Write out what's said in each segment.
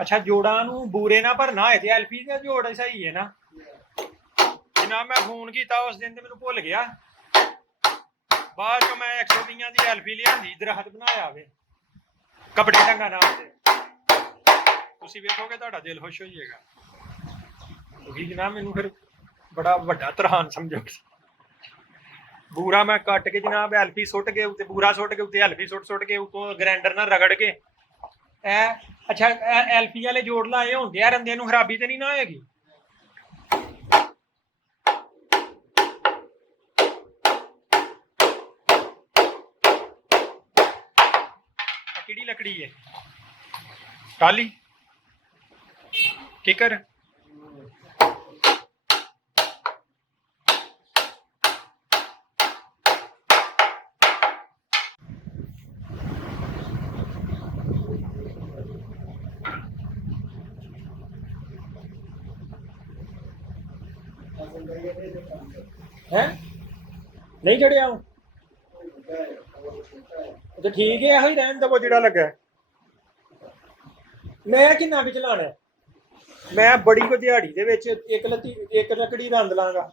अच्छा जोड़ा नूं बूरे ना भरना होए ते एलपी दा जोड़ सही है ना जनाब मैं फोन किया उस दिन ते मैनूं भुल गया बाद चों मैं 120 दी एलपी लिआंदी दरखत बनाया वे कपड़े ढंगा नाल तुसीं वेखोगे तुहाडा दिल खुश हो जाएगा क्योंकि जनाब मैनूं फिर बड़ा वड्डा तरहान समझोगे बूरा मैं कट के जनाब एलपी सुट के उत्ते बूरा सुट के उत्ते एलपी सुट के उतों ग्राइंडर नाल रगड़ के अच्छा एलपी वाले जोड़ लाए होंदे आ रंदे नूं खराबी ते नहीं ना होएगी किहड़ी लकड़ी है टाली किकर है नहीं चढ़िया तो ठीक है ही रहन दवो जिहड़ा लगा मैं किन्ना कुछ चलाना मैं बड़ी को दिहाड़ी दे विच एक लकड़ी रंद लांगा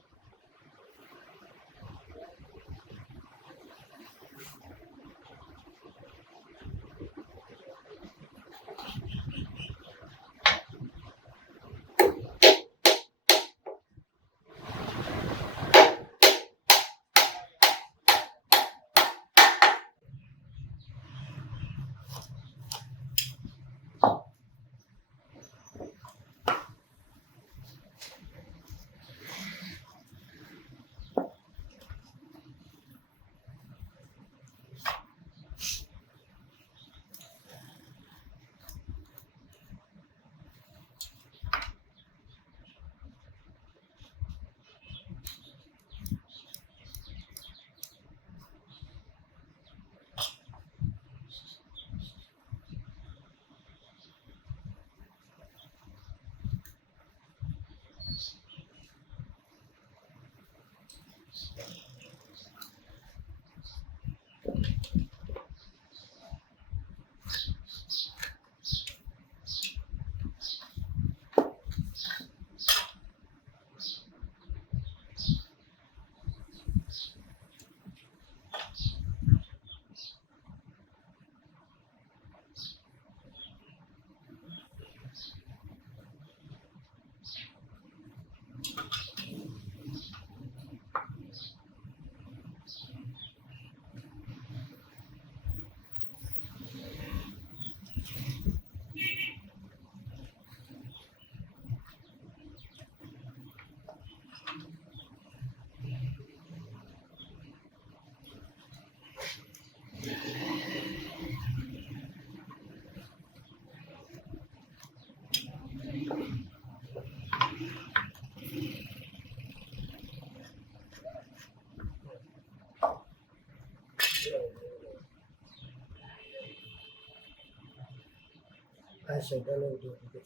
ऐसे गले दो कुछ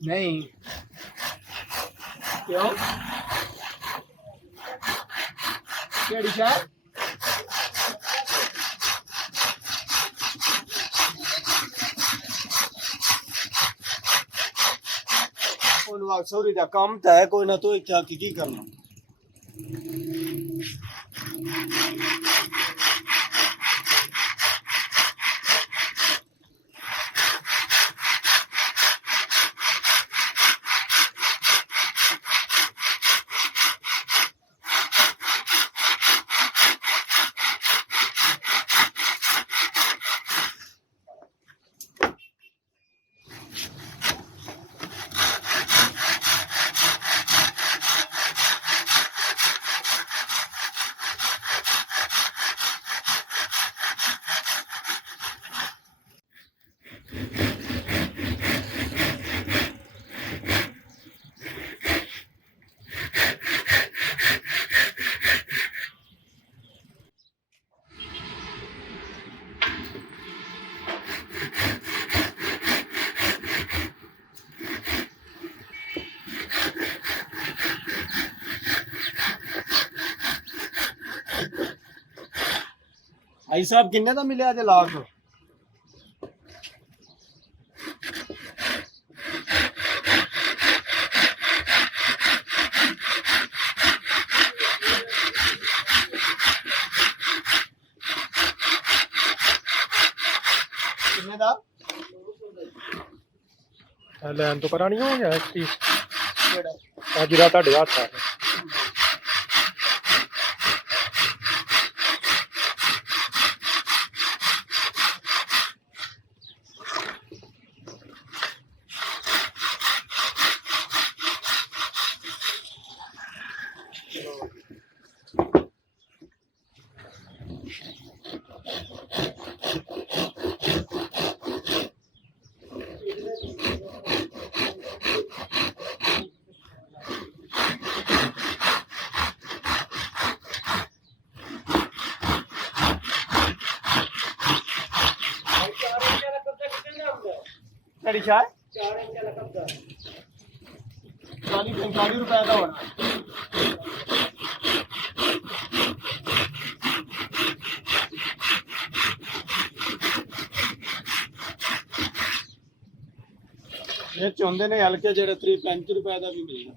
नहीं क्यों केड़ी शाह सॉरी दा काम तो है कोई ना तो क्या की करना भाई साहब किन्ने दा मिले अज लाख किन्ने दा ਲੈਣ ਤੋਂ ਪਰਾਂ ਨਹੀਂ ਹੋ ਗਿਆ ਇਸ ਚੀਜ਼ ਆ ਜਿਹੜਾ ਤੁਹਾਡੇ ਹੱਥ ਆ कड़ी चाय 40-45 रुपए का होना ये चाहते ने हल्के जेड़े 35 रुपए का भी मिलेगा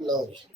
Love.